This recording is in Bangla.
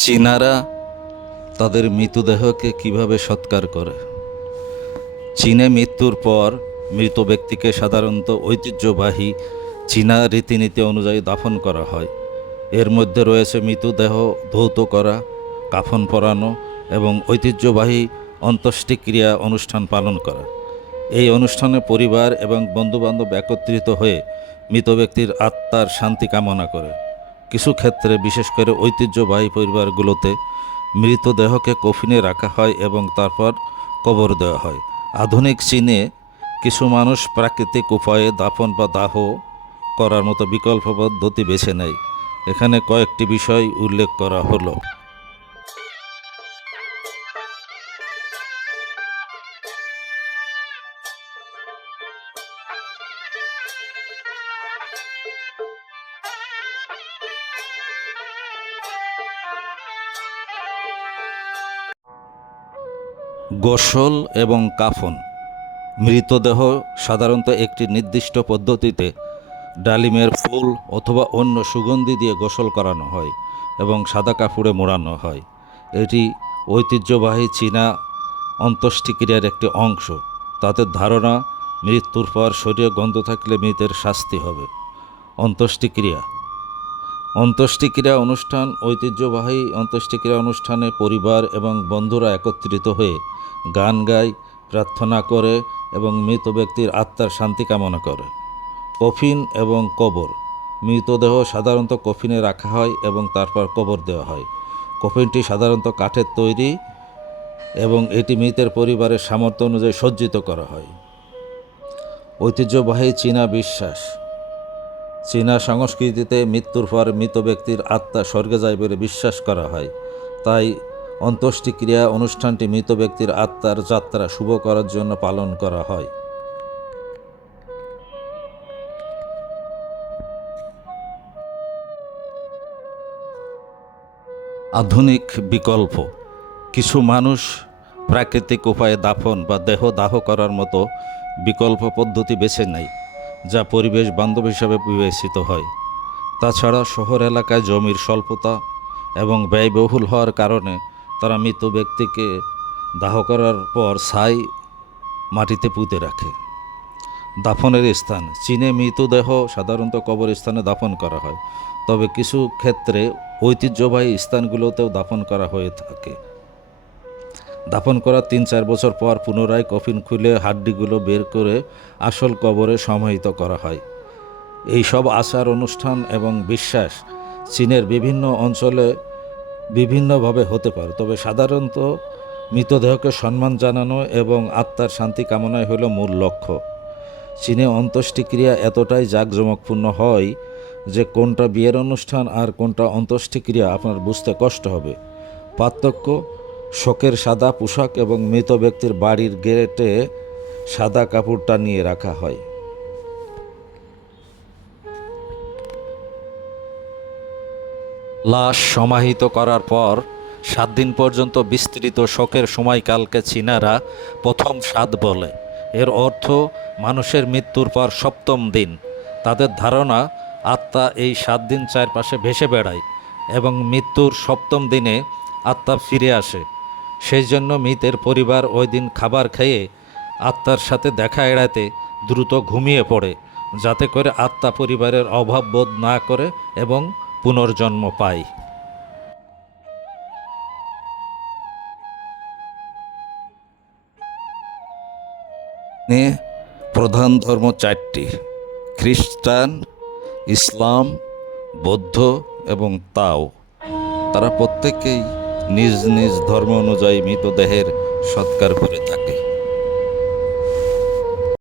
চীনারা তাদের মৃতদেহকে কীভাবে সৎকার করে? চীনে মৃত্যুর পর মৃত ব্যক্তিকে সাধারণত ঐতিহ্যবাহী চীনা রীতিনীতি অনুযায়ী দাফন করা হয়। এর মধ্যে রয়েছে মৃতদেহ ধৌত করা, কাফন পরানো এবং ঐতিহ্যবাহী অন্ত্যেষ্টিক্রিয়া অনুষ্ঠান পালন করা। এই অনুষ্ঠানে পরিবার এবং বন্ধুবান্ধব একত্রিত হয়ে মৃত ব্যক্তির আত্মার শান্তি কামনা করে। কিছু ক্ষেত্রে, বিশেষ করে ঐতিহ্যবাহী পরিবারগুলোতে মৃতদেহকে কফিনে রাখা হয় এবং তারপর কবর দেওয়া হয়। আধুনিক চীনে কিছু মানুষ প্রাকৃতিক উপায়ে দাফন বা দাহ করার মতো বিকল্প পদ্ধতি বেছে নেয়। এখানে কয়েকটি বিষয় উল্লেখ করা হলো। গোসল এবং কাফন। মৃতদেহ সাধারণত একটি নির্দিষ্ট পদ্ধতিতে ডালিমের ফুল অথবা অন্য সুগন্ধি দিয়ে গোসল করানো হয় এবং সাদা কাপড়ে মোড়ানো হয়। এটি ঐতিহ্যবাহী চীনা অন্ত্যেষ্টিক্রিয়ার একটি অংশ। তাদের ধারণা, মৃত্যুর পর শরীরে গন্ধ থাকলে মৃতের শাস্তি হবে। অন্ত্যেষ্টিক্রিয়া অন্ত্যেষ্টিক্রিয়া অনুষ্ঠান, ঐতিহ্যবাহী অন্ত্যেষ্টিক্রিয়া অনুষ্ঠানে পরিবার এবং বন্ধুরা একত্রিত হয়ে গান গায়, প্রার্থনা করে এবং মৃত ব্যক্তির আত্মার শান্তি কামনা করে। কফিন এবং কবর। মৃতদেহ সাধারণত কফিনে রাখা হয় এবং তারপর কবর দেওয়া হয়। কফিনটি সাধারণত কাঠের তৈরি এবং এটি মৃতের পরিবারের সামর্থ্য অনুযায়ী সজ্জিত করা হয়। ঐতিহ্যবাহী চীনা বিশ্বাস। চীনা সংস্কৃতিতে মৃত্যুর পর মৃত ব্যক্তির আত্মা স্বর্গে যায় বলে বিশ্বাস করা হয়। তাই অন্ত্যেষ্টিক্রিয়া অনুষ্ঠানটি মৃত ব্যক্তির আত্মার যাত্রা শুভ করার জন্য পালন করা হয়। আধুনিক বিকল্প। কিছু মানুষ প্রাকৃতিক উপায়ে দাফন বা দেহ দাহ করার মতো বিকল্প পদ্ধতি বেছে নেয়। যা পরিবেশ বান্ধব হিসাবে বিবেচিত হয়। তাছাড়া শহর এলাকায় জমির স্বল্পতা এবং ব্যয়বহুল হওয়ার কারণে তারা মৃত ব্যক্তিকে দাহ করার পর ছাই মাটিতে পুঁতে রাখে। দাফনের স্থান, চীনে মৃতদেহ সাধারণত কবরস্থানে দাফন করা হয়, তবে কিছু ক্ষেত্রে ঐতিহ্যবাহী স্থানগুলোতেও দাফন করা হয়ে থাকে। দাফন করার তিন চার বছর পর পুনরায় কফিন খুলে হাড্ডিগুলো বের করে আসল কবরে সমাহিত করা হয়। এই সব আচার অনুষ্ঠান এবং বিশ্বাস চীনের বিভিন্ন অঞ্চলে বিভিন্নভাবে হতে পারে। তবে সাধারণত মৃতদেহকে সম্মান জানানো এবং আত্মার শান্তি কামনাই হলো মূল লক্ষ্য। চীনে অন্ত্যেষ্টিক্রিয়া এতটাই জাঁকজমকপূর্ণ হয় যে কোনটা বিয়ের অনুষ্ঠান আর কোনটা অন্ত্যেষ্টিক্রিয়া আপনার বুঝতে কষ্ট হবে। পার্থক্য শোকের সাদা পোশাক এবং মৃত ব্যক্তির বাড়ির গেটে সাদা কাপড় টানিয়ে রাখা হয়। লাশ সমাহিত করার পর সাত দিন পর্যন্ত বিস্তৃত শোকের সময়কালকে চীনারা প্রথম সাত বলে। এর অর্থ, মানুষের মৃত্যুর পর সপ্তম দিন। তাদের ধারণা, আত্মা এই সাত দিন চারপাশে ভেসে বেড়ায় এবং মৃত্যুর সপ্তম দিনে আত্মা ফিরে আসে। সেই জন্য মৃতের পরিবার ওই দিন খাবার খেয়ে আত্মার সাথে দেখা এড়াতে দ্রুত ঘুমিয়ে পড়ে, যাতে করে আত্মা পরিবারের অভাব বোধ না করে এবং পুনর্জন্ম পায়। প্রধান ধর্ম চারটি, খ্রিস্টান, ইসলাম, বৌদ্ধ এবং তাও। তারা প্রত্যেকেই নিজ নিজ ধর্ম অনুযায়ী মৃতদেহের সৎকার করে থাকে।